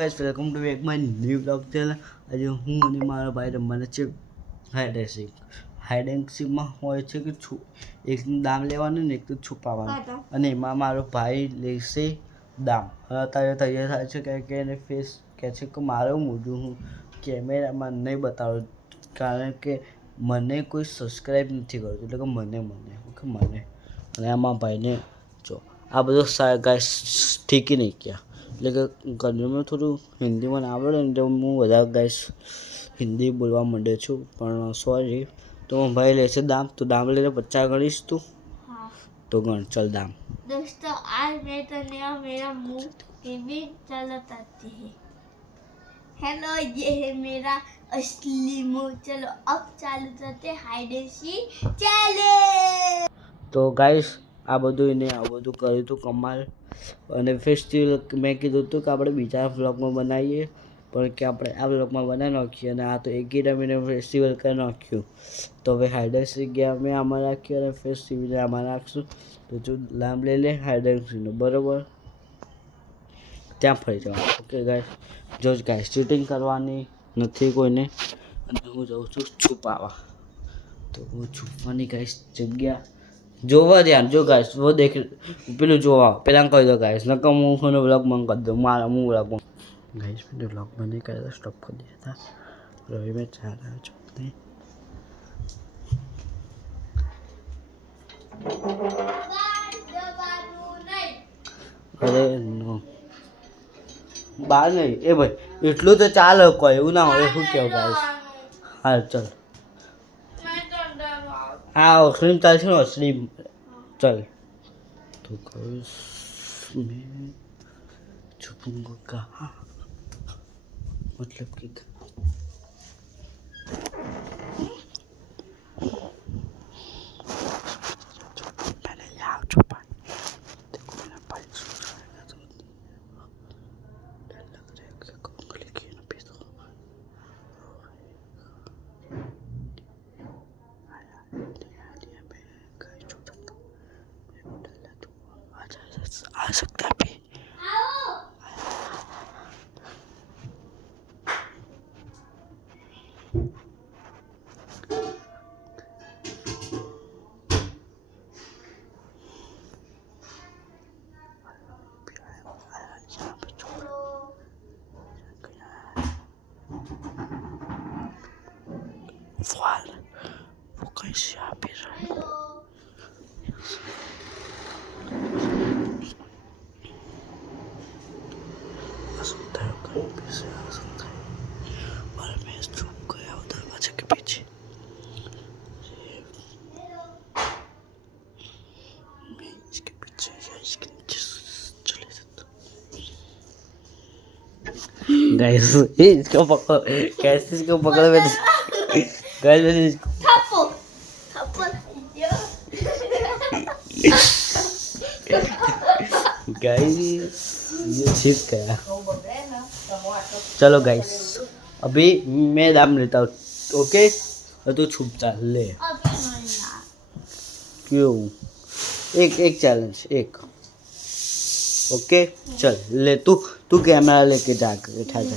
Guys welcome to back my new blog channel. આજે હું અને મારા ભાઈ રમવાના છે હાઈડ એન્ડ સીકમાં હોય છે કે એકનું દામ લેવાનું ને એકનું છુપાવવાનું અને એમાં મારો ભાઈ લેશે દામ. અત્યારે તૈયાર થાય છે કે એને ફેસ કહે છે કે મારું મોઢું હું કેમેરામાં નહીં બતાવું કારણ કે મને કોઈ સબસ્ક્રાઈબ નથી કરતું એટલે કે મને ઓકે મને અને આમાં ભાઈને જો આ બધો ગાઈસ ઠીકી નહીં ગયા એટલે કે ઘરમાં થોડું હિન્દીમાં ના આવડે ને તો હું વધારે ગાઈસ હિન્દી બોલવા માંડ્યો છું પણ સોરી. તો ભાઈ લેશે દામ તો દામ લઈને 50 ગણીશ તું. हाँ तो गण चल दाम. दोस्तों आज मैं तो नया मेरा मुंह टीवी चलाती है। हेलो ये है मेरा असली मुंह। चलो अब चालू करते हाइड एंड सीक चैलेंज। तो गाइस આ બધું એને આ બધું કર્યું હતું કમાલ અને ફેસ્ટિવલ મેં કીધું હતું કે આપણે બીજા વ્લોગમાં બનાવીએ પણ કે આપણે આ વ્લોગમાં બનાવી નાખીએ અને આ તો એકી રમીને ફેસ્ટિવલ કરી નાખ્યું. તો હવે હાઈડ એન્ડ સીક ગયા અમે આમાં રાખ્યું અને ફેસ્ટિવલ આમાં રાખશું. તો જો લાંબ લઈ લે હાઈડ એન્ડ સીકનો બરાબર ત્યાં ફરી જવાનું. ઓકે ગાઈસ જો ગાઈસ ચીટિંગ કરવાની નથી કોઈને અને હું જાઉં છું છુપાવા. તો હું છુપવાની ગાઈસ જગ્યા જોવા ધ્યાન જો ગાઈસ वो देख પેલું જોવા પહેલાં કહી દો ગાઈસ નકર હું વ્લોગ બંધ કરી દઉં મારા હું વ્લોગ गाइस मैंने व्लॉग बंद नहीं करा था स्टॉप कर दिया था और अभी मैं जा रहा हूँ छुपने. अरे नो बार नहीं ए भाई એટલું તો ચાલે કોઈ એવું ના હોય શું કેવું ગાઈસ. હા ચલ हाँ स्लिम चल છે स्लिम चल. तो गाइस मैं छुपूंगा कहाँ मतलब कि मैंने यहाँ छुपा. देखो मेरा भाई सो जाएगा तो डर लग रहा है कि उंगली की ना पीस दो. आ सकता है भी. वो कैसे आ भी रहा है. आ सकता है कहीं भी से आ सकता है और मैं छुप गया उधर दरवाजे के पीछे. मैं इसके पीछे या इसके नीचे चले जाता. गाइस इसको पकड़ो कैसे इसको पकड़ो मैं गाइस मैंने इसको थप्पड़ थप्पड़ गाइस ये छिप गया. चलो गाइस अभी मैं दाम लेता हूँ ओके और तू छुप जा ले. क्यों एक चैलेंज एक ओके चल ले तू कैमरा लेके जा बैठा जा.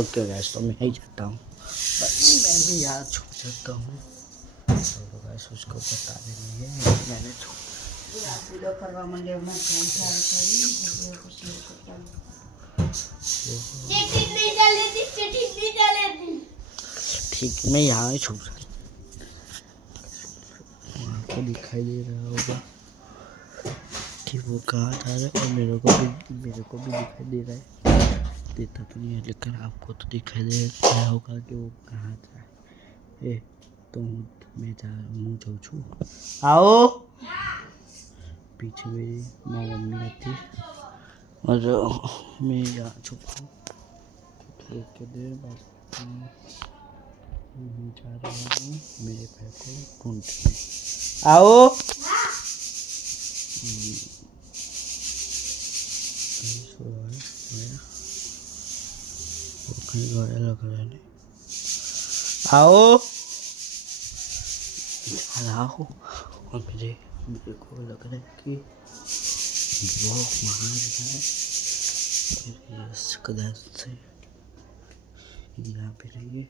ओके गाइस तो मैं ही जाता हूँ मैं भी यहाँ छुप जाता हूँ. तो गाइस उसको बता देंगे मैंने छुप वीडियो करवा मंडे में ठीक मैं यहाँ ही छुप आपको दिखाई दे रहा होगा कि वो कहाँ जा रहा है और मेरे को भी दिखाई दे रहा है. देता तो नहीं है लेकिन आपको तो दिखाई दे रहा होगा कि वो कहाँ जा रहा है. तो मैं जा रहा हूँ जाऊँ छू आओ पीछे मेरी माँ मम्मी थी और मैं यहाँ छुपा हूँ. थोड़ी देर बाद जा रहा हूँ मेरे भाई को ढूंढने. आओ गया लग रहा है. आओ आओ और मेरे को लग रहा है कि वो मार रहा है यस कदाच से यहाँ पे रहिए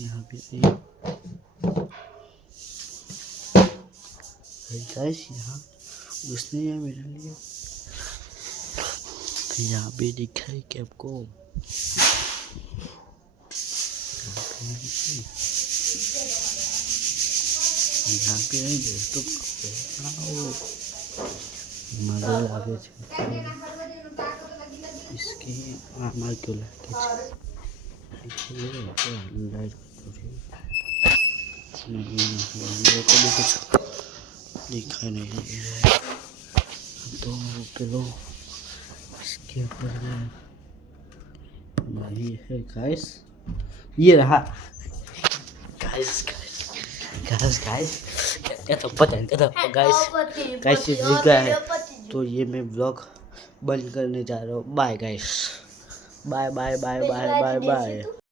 यहाँ पे रहिए गाइस यहाँ उसने यहाँ मेरे लिए यहाँ पे दिखा है कि आपको यहाँ पे नहीं दोस्तों मजा लागे છે इसके आमार क्यों लागे છે लाइट कुछ दिखाई नहीं दे रहा है तो पेलो इसके ऊपर नहीं है गाइस ये रहा गाइस गाइस गाइस क्या तो पता नहीं क्या गाइस गाइस ये दिख रहा है तो ये मैं ब्लॉग बंद करने जा रहा हूँ bye guys bye bye bye bye bye bye